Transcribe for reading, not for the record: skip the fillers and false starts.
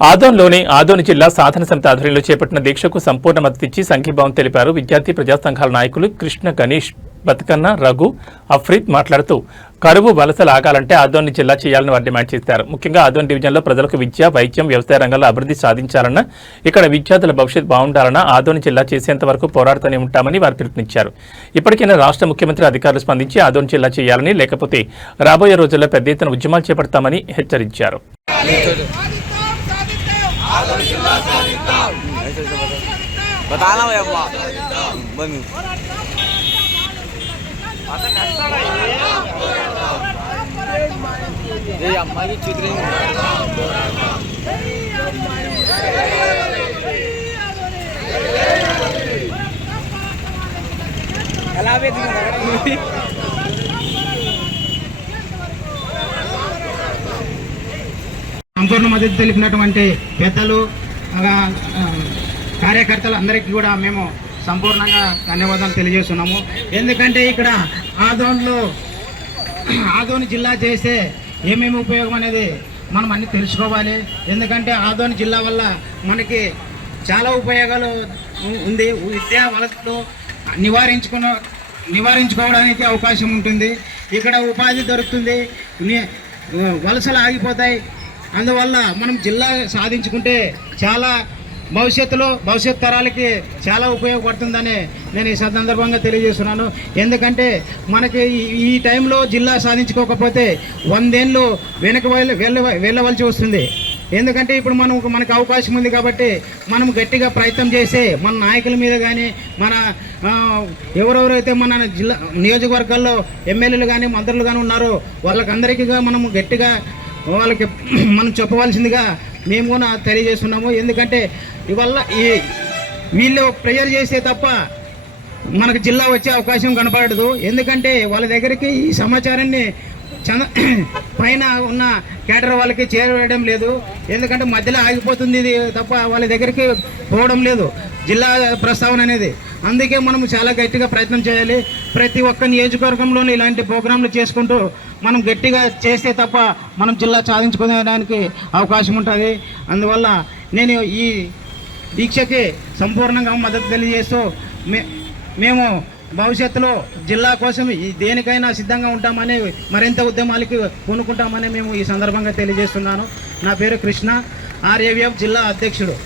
ఆదోన్లోని ఆదోని జిల్లా సాధన సమితి ఆధ్వర్యంలో చేపట్టిన దీక్షకు సంపూర్ణ మద్దతిచ్చి సంఘీభావం తెలిపారు. విద్యార్థి ప్రజా సంఘాల నాయకులు కృష్ణ, గణేష్, బతుకన్న, రఘు, అఫ్రీద్ మాట్లాడుతూ కరువు వలసలు ఆగాలంటే ఆదోని జిల్లా చేయాలని వారు డిమాండ్ చేశారు. ముఖ్యంగా ఆదోని డివిజన్లో ప్రజలకు విద్య, వైద్యం, వ్యవసాయ రంగంలో అభివృద్ధి సాధించాలన్నా, ఇక్కడ విద్యార్థుల భవిష్యత్ బాగుండాలన్నా ఆదోని జిల్లా చేసేంత వరకు పోరాడుతూనే ఉంటామని వారు పిలుపునిచ్చారు. ఇప్పటికైనా రాష్ట్ర ముఖ్యమంత్రి అధికారులు స్పందించి ఆదోని జిల్లా చేయాలని, లేకపోతే రాబోయే రోజుల్లో పెద్ద ఎత్తున ఉద్యమాలు చేపడతామని హెచ్చరించారు. సంపూర్ణ మద్దతు తెలిపినటువంటి పెద్దలు, కార్యకర్తలు అందరికీ కూడా మేము సంపూర్ణంగా ధన్యవాదాలు తెలియజేస్తున్నాము. ఎందుకంటే ఇక్కడ ఆదోని జిల్లా చేస్తే ఏమేమి ఉపయోగం అనేది మనం అన్ని తెలుసుకోవాలి. ఎందుకంటే ఆదోని జిల్లా వల్ల మనకి చాలా ఉపయోగాలు ఉంది. విద్యా వలసలు నివారించుకోవడానికి అవకాశం ఉంటుంది. ఇక్కడ ఉపాధి దొరుకుతుంది, వలసలు ఆగిపోతాయి. అందువల్ల మనం జిల్లా సాధించుకుంటే చాలా భవిష్యత్ తరాలకి చాలా ఉపయోగపడుతుందని నేను ఈ సందర్భంగా తెలియజేస్తున్నాను. ఎందుకంటే మనకి ఈ టైంలో జిల్లా సాధించుకోకపోతే 100 ఏళ్ళు వెనక్కి వెళ్ళవలసి వస్తుంది. ఎందుకంటే ఇప్పుడు మనకు అవకాశం ఉంది కాబట్టి మనం గట్టిగా ప్రయత్నం చేసి మన నాయకుల మీద కానీ, మన ఎవరెవరైతే మన జిల్లా నియోజకవర్గాల్లో ఎమ్మెల్యేలు కానీ, మంత్రులు కానీ ఉన్నారో వాళ్ళకందరికీ మనం గట్టిగా వాళ్ళకి మనం చెప్పవలసిందిగా మేము కూడా తెలియజేస్తున్నాము. ఎందుకంటే ఇవల్ల వీళ్ళు ప్రేయర్ చేస్తే తప్ప మనకు జిల్లా వచ్చే అవకాశం కనపడదు. ఎందుకంటే వాళ్ళ దగ్గరికి ఈ సమాచారాన్ని పైన ఉన్న కేటర్ వాళ్ళకి చేరవేయడం లేదు. ఎందుకంటే మధ్యలో ఆగిపోతుంది ఇది తప్ప వాళ్ళ దగ్గరికి పోవడం లేదు జిల్లా ప్రస్తావన అనేది. అందుకే మనం చాలా గట్టిగా ప్రయత్నం చేయాలి. ప్రతి ఒక్క నియోజకవర్గంలోనూ ఇలాంటి ప్రోగ్రాంలు చేసుకుంటూ మనం గట్టిగా చేస్తే తప్ప మనం జిల్లా సాధించుకోవడానికి అవకాశం ఉంటుంది. అందువల్ల నేను ఈ దీక్షకి సంపూర్ణంగా మద్దతు తెలియజేస్తూ మేము భవిష్యత్తులో జిల్లా కోసం దేనికైనా సిద్ధంగా ఉంటామని, మరింత ఉద్యమాలకి పూనుకుంటామని మేము ఈ సందర్భంగా తెలియజేస్తున్నాను. నా పేరు కృష్ణ, ఆర్ఏవిఎఫ్ జిల్లా అధ్యక్షుడు.